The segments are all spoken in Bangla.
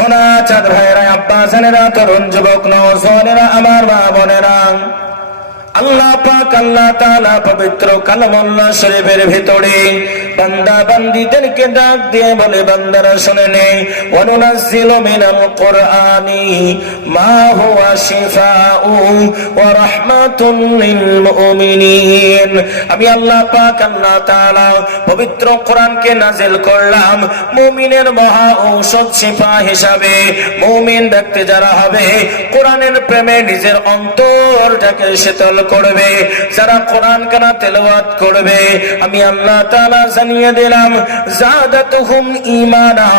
সোনা চাঁদ ভাইরা, আব্বা জানেরা, তরুণ যুবক নওজওয়ানেরা, আমার মা বোনেরা, আল্লাহ পাক আল্লাহ তাআলা পবিত্র কালামুল্লাহ শরীফের ভিতরে বান্দা বান্দীদেরকে ডাক দিয়ে বলে, বান্দারা শুনে নে, ওয়া নুনাজ্জিলু মিনাল কুরআনি মা হুয়া শিফাউ ওয়া রাহমাতুন লিল মুমিনিন। আমি আল্লাহ পাক আল্লাহ তাআলা পবিত্র কোরআনকে নাযিল করলাম মুমিনের মহা ঔষধ শিফা হিসাবে। মুমিন ব্যক্তি যারা হবে কোরআনের প্রেমে নিজের অন্তরটাকে শীতল করবে, যারা কোরআন কানা তেলাওয়াত করবে, আমি আল্লাহ তাআলা জানিয়ে দিলাম যাদাতুহুম ঈমানা,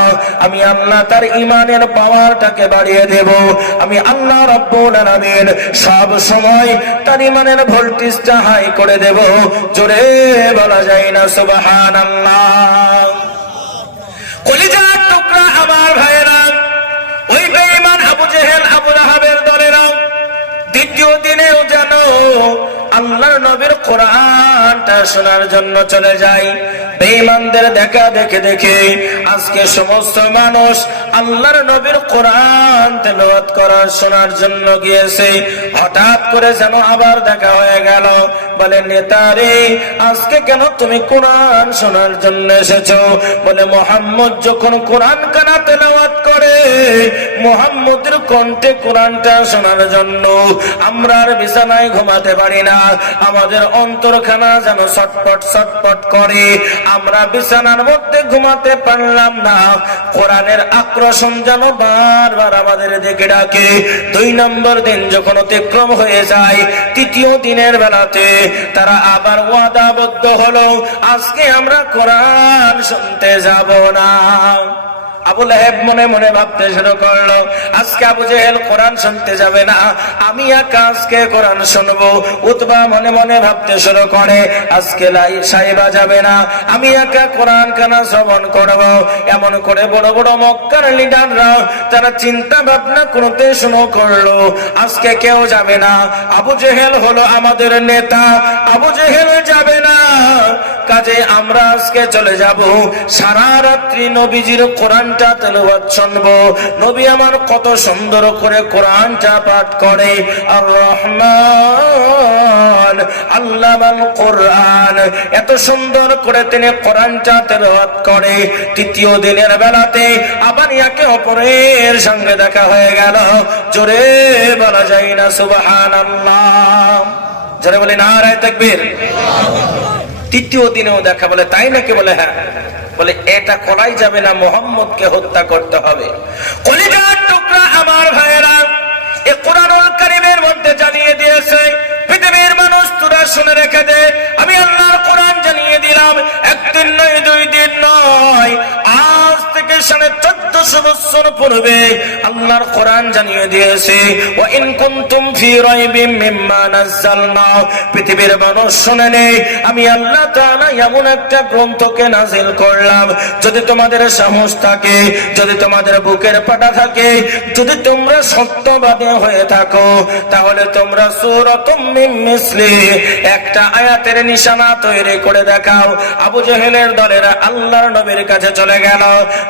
আমি আল্লাহ তার ঈমানের পাওয়ারটাকে বাড়িয়ে দেব। আমি আল্লাহ রাব্বুল আলামিন সব সময় তার ঈমানের ভোল্টেজটা হাই করে দেব। জোরে বলা যায় না সুবহানাল্লাহ। কলিজার টুকরা আমার ভাইরা, ওই বেঈমান আবু জেহেল আবু লাহাবের দলেরা দ্বিতীয় দিনেও যেন আল্লাহর নবীর কোরআনটা শোনার জন্য চলে যায়। বেঈমানদের দেখা দেখে দেখে আজকে সমস্ত মানুষ আল্লাহর নবীর কোরআন তেলাওয়াত করার শোনার জন্য গিয়েছে। হঠাৎ করে যেন আবার দেখা হয়ে গেল। বলে, নেতারে আজকে কেন তুমি কোরআন শোনার জন্য এসেছো? বলে, মুহাম্মদ যখন কোরআন কানা তেলাওয়াত করে, মুহাম্মদের কণ্ঠে কোরআনটা শোনার জন্য আমরা আর বিছানায় ঘুমাতে পারি না। আমাদের অন্তরখানা যেন ছটপট ছটপট করে, আমরা বিছানার মধ্যে ঘুমাতে পারলাম না। কোরআনের আক্রোশন যেন বারবার আমাদের দিকে ডাকে। 2 নম্বর দিন যখন অতিক্রম হয়ে যায়, তৃতীয় দিনের বেলাতে তারা আবার ওয়াদাবদ্ধ হলো, আজকে আমরা কোরআন শুনতে যাব না। আবু লাহাব মনে মনে ভাবতে শুরু করলো, আজকে আবু জেহেল কোরআন শুনতে যাবে না, আমি একা আজকে কোরআন শুনবো। উতবা মনে মনে ভাবতে শুরু করে, আজকে সাইবা যাবে না, আমি একা কোরআন কানা শ্রবণ করব। এমন করে বড় বড় মক্কার লিডাররা তারা চিন্তা ভাবনা করতে শুরু করলো, আজকে কেউ যাবে না। আবু জেহেল হলো আমাদের নেতা, আবু জেহেল যাবে না, কাজে আমরা আজকে চলে যাব। সারা রাত্রি নবীজির কোরআনটা তেলাওয়াত শুনবো। নবী আমার কত সুন্দর করে কোরআনটা পাঠ করে। আর রহমান আল্লামাল কোরআন, এত সুন্দর করে তিনি কোরআনটা তেলাওয়াত করে। তৃতীয় দিনের বেলাতে আবার একে অপরের সঙ্গে দেখা হয়ে গেল। জোরে বলা যায় না সুবহানাল্লাহ। যারা বলে নারায়ে তাকবীর। তৃতীয় দিনেও দেখা। বলে, তাই নাকি? বলে, হ্যাঁ। বলে, এটা করাই যাবে না, মুহাম্মদকে হত্যা করতে হবে। কলিজার টুকরা আমার ভাইয়েরা, এই কোরআনুল কারীমের মধ্যে জানিয়ে দিয়েছে, পৃথিবীর মানুষ তোরা শুনে রেখে দে, আমি আল্লাহর কোরআন জানিয়ে দিলাম, একদিন নয়, 2 দিন নয়, আজ থেকে 1450 বছর পূর্বে আল্লাহর কোরআন জানিয়ে দিয়েছে, ওয়া ইন কুনতুম ফি রাইবিম মিম্মা নাযালনা। পৃথিবীর মানুষ শুনে নেই, আমি আল্লাহ তাআলা এমন একটা গ্রন্থকে নাযিল করলাম, যদি তোমাদের সাহস থাকে, যদি তোমাদের বুকের পাটা থাকে, যদি তোমরা সত্যবাদী হয়ে থাকো, তাহলে তোমরা সূরাতুম মিন মিসলি একটা আয়াতের নিশানা তৈরি করে দেখাও। আবু জেহেলের দলেরা আল্লাহর নবীর কাছে চলে গেল।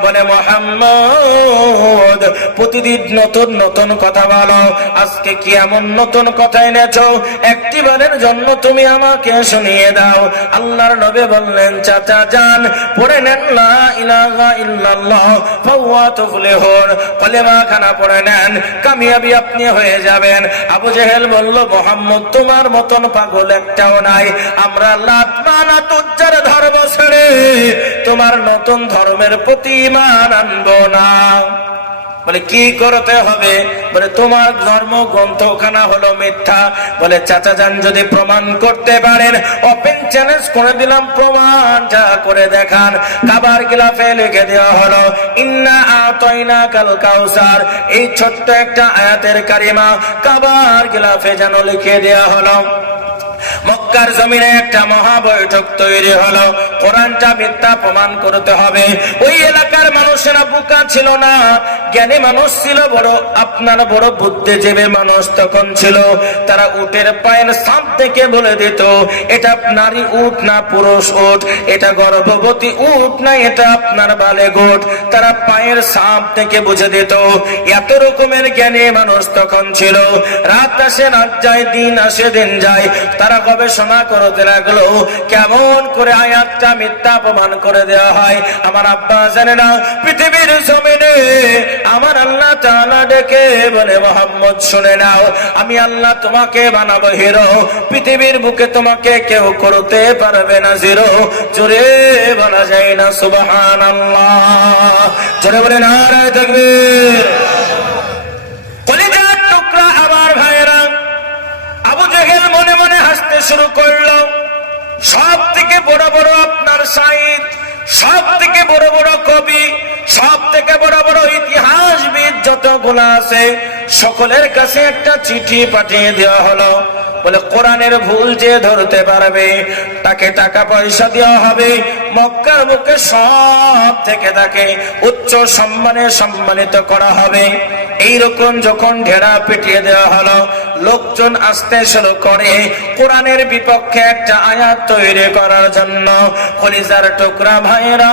বলে, মুহাম্মদ প্রতিদিন নতুন নতুন কথা বলো, আজকে কি এমন নতুন কথা এনেছো? একটিবারের জন্য তুমি আমাকে শুনিয়ে দাও। আল্লাহর নবী বললেন, চাচা যান, পড়ে নেন লা ইলাহা ইল্লাল্লাহ ফাওয়া তুফলিহুন, কলেমা খানা পড়ে নেন, কামিয়াবি আপনি হয়ে যাবেন। আবু জেহেল বলল, মুহাম্মদ তোমার মতন পাগল একটাও নাই, আমরা লাত মানাত উজ্জার ধর্ম ছেড়ে তোমার নতুন ধর্মের প্রতি ঈমান আনবো না। বলে, কি করতে হবে? বলে, তোমার ধর্ম গ্রন্থখানা হলো মিথ্যা। বলে, চাচা যান, যদি প্রমাণ করতে পারেন ওপেন চ্যালেঞ্জ করে দিলাম, প্রমাণটা করে দেখান। কাবার গিলাফে লিখে দেওয়া হলো, ইন্না আতাইনাকাল কাউসার, এই ছোট্ট একটা আয়াতের কারিমা কাবার গিলাফে যেন লিখে দেওয়া হলো। মক্কার জমিনে একটা মহা বৈঠক তৈরি হলো, কোরআনটা মিথ্যা প্রমাণ করতে হবে। ওই এলাকার মানুষেরা বোকা ছিল না, জ্ঞানী মানুষ ছিল, বড় আপনার বড় বুদ্ধিজীবী মানুষ তখন ছিল। তারা উটের পায়ের ছাপ থেকে বলে দিত এটা নারী উট না পুরুষ উট, এটা গর্ভবতী উট না এটা আপনার বালে গোট। তারা পায়ের ছাপ থেকে বুঝে দিত। এত রকমের জ্ঞানী মানুষ তখন ছিল। রাত আসে রাত যায়, দিন আসে দিন যায়, তারা গবেষণা করতে লাগলো কেমন করে আয়াতটা মিথ্যা প্রমাণ করে দেওয়া হয়। আমার আব্বা জানে না, পৃথিবীর জমিনে আমার আল্লাহ তাআলা ডেকে বলে মুহাম্মদ শুনে নাও, আমি আল্লাহ তোমাকে বানাবো হিরো, পৃথিবীর বুকে তোমাকে কেউ করতে পারবে না জিরো। জোরে বলা যায় না সুবহানাল্লাহ? জোরে বলে নারায়ে তাকবীর। কলিজার টুকরা আমার ভাইয়েরা, আবু জেহেল মনে মনে হাসতে শুরু করলো। সব থেকে বড় বড় আপনার শায়র, সব থেকে বড় বড় কবি, সব থেকে বড় বড় ইতিহাসবিদ যতগুলো আছে সকলের কাছে একটা চিঠি পাঠিয়ে দেওয়া হলো। বলে কোরআনের ভুল যে ধরতে পারবে তাকে টাকা পয়সা দেওয়া হবে, মক্কার বুকে সব থেকে তাকে উচ্চ সম্মানে সম্মানিত করা হবে। এইরকম যখন ঢেড়া পিটিয়ে দেওয়া হলো, লোকজন আসতে শুরু করে কোরআনের বিপক্ষে একটা আয়াত তৈরি করার জন্য। কলিজার টুকরা ভাইরা